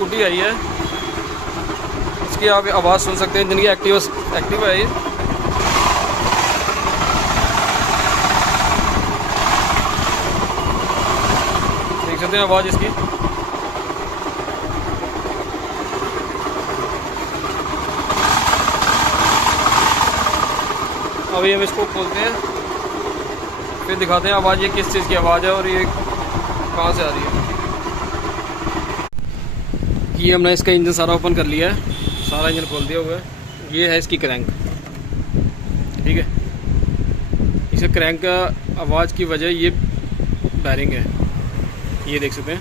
Scooty आई है, इसकी आप आवाज़ सुन सकते हैं। इंजन की एक्टिव है ये। देख सकते हैं आवाज़ इसकी। अभी हम इसको खोलते हैं, फिर दिखाते हैं आवाज़ ये किस चीज़ की आवाज़ है और ये कहाँ से आ रही है। ये हमने इसका इंजन सारा ओपन कर लिया है, सारा इंजन खोल दिया हुआ है। ये है इसकी क्रैंक, ठीक है। इसे क्रैंक का आवाज़ की वजह ये बैरिंग है, ये देख सकते हैं।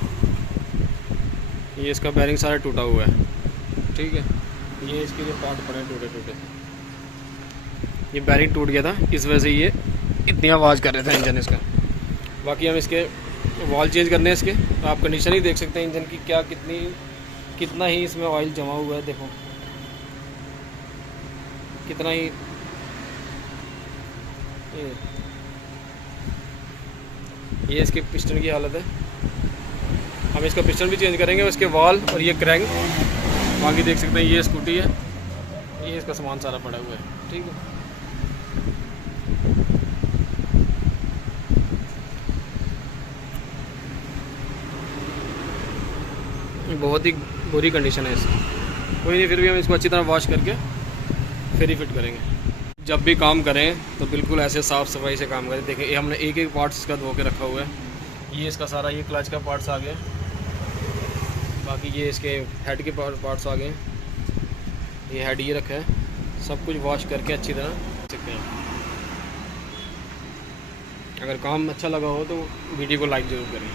ये इसका बैरिंग सारा टूटा हुआ है, ठीक है। ये इसके लिए पार्ट पड़े टूटे। ये बैरिंग टूट गया था, इस वजह से ये इतनी आवाज़ कर रहा था इंजन इसका। बाकी हम इसके वॉल चेंज करने हैं इसके। तो आप कंडीशन ही देख सकते हैं इंजन की, क्या कितना ही इसमें ऑयल जमा हुआ है। देखो कितना ही ये इसके पिस्टन की हालत है। हम इसका पिस्टन भी चेंज करेंगे, उसके वॉल और ये क्रैंक। बाकी देख सकते हैं ये स्कूटी है, ये इसका सामान सारा पड़ा हुआ है, ठीक है। बहुत ही बुरी कंडीशन है इसकी। कोई नहीं, फिर भी हम इसको अच्छी तरह वॉश करके फिर ही फिट करेंगे। जब भी काम करें तो बिल्कुल ऐसे साफ़ सफाई से काम करें। देखिए हमने एक पार्ट्स इसका धो के रखा हुआ है। ये इसका सारा ये क्लच का पार्ट्स आ गया, बाकी ये इसके हेड के पार्ट्स आ गए। ये हेड ये रखा है, सब कुछ वॉश करके अच्छी तरह सकते हैं। अगर काम अच्छा लगा हो तो वीडियो को लाइक ज़रूर करें।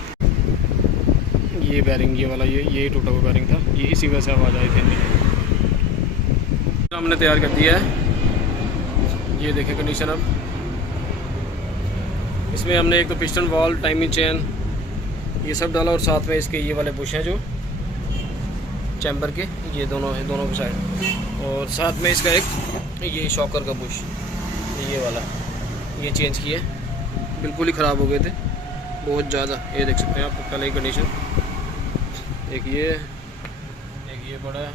ये बैरिंग ये वाला ये टूटा हुआ बैरिंग था, ये इसी वजह से आवाज़ आई थी। हमने तैयार कर दिया है, ये देखें कंडीशन। अब इसमें हमने एक तो पिस्टन वॉल, टाइमिंग चेन, ये सब डाला और साथ में इसके ये वाले बुश हैं जो चैम्बर के, ये दोनों हैं, दोनों की साइड। और साथ में इसका एक ये शॉकर का बुश, ये वाला, ये चेंज किए। बिल्कुल ही ख़राब हो गए थे बहुत ज़्यादा। ये देख सकते हैं आप पहले ही कंडीशन। एक ये बड़ा है,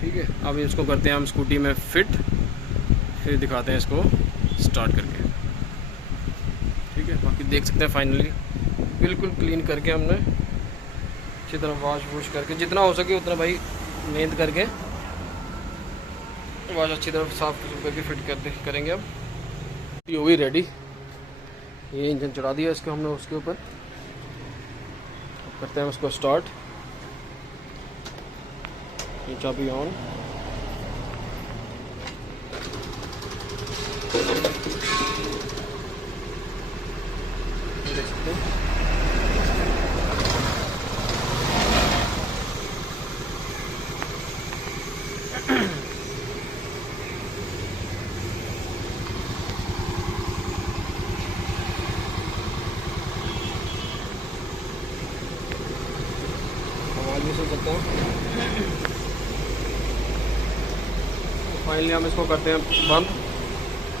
ठीक है। अब इसको करते हैं हम स्कूटी में फिट, फिर दिखाते हैं इसको स्टार्ट करके, ठीक है। बाकी देख सकते हैं फाइनली बिल्कुल क्लीन करके हमने अच्छी तरह वॉश करके, जितना हो सके उतना भाई मेहनत करके वॉश अच्छी तरह साफ करके फिट करेंगे। अब ये हो गई रेडी। ये इंजन चढ़ा दिया इसको हमने उसके ऊपर, करते हैं उसको स्टार्ट। ये चाबी ऑन, देख सकते हैं। आवाज़ भी सुन सकते हैं। फाइनली हम इसको करते हैं बंद,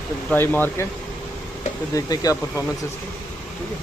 फिर ड्राई मार के फिर देखते हैं क्या परफॉर्मेंस है इसकी, ठीक है।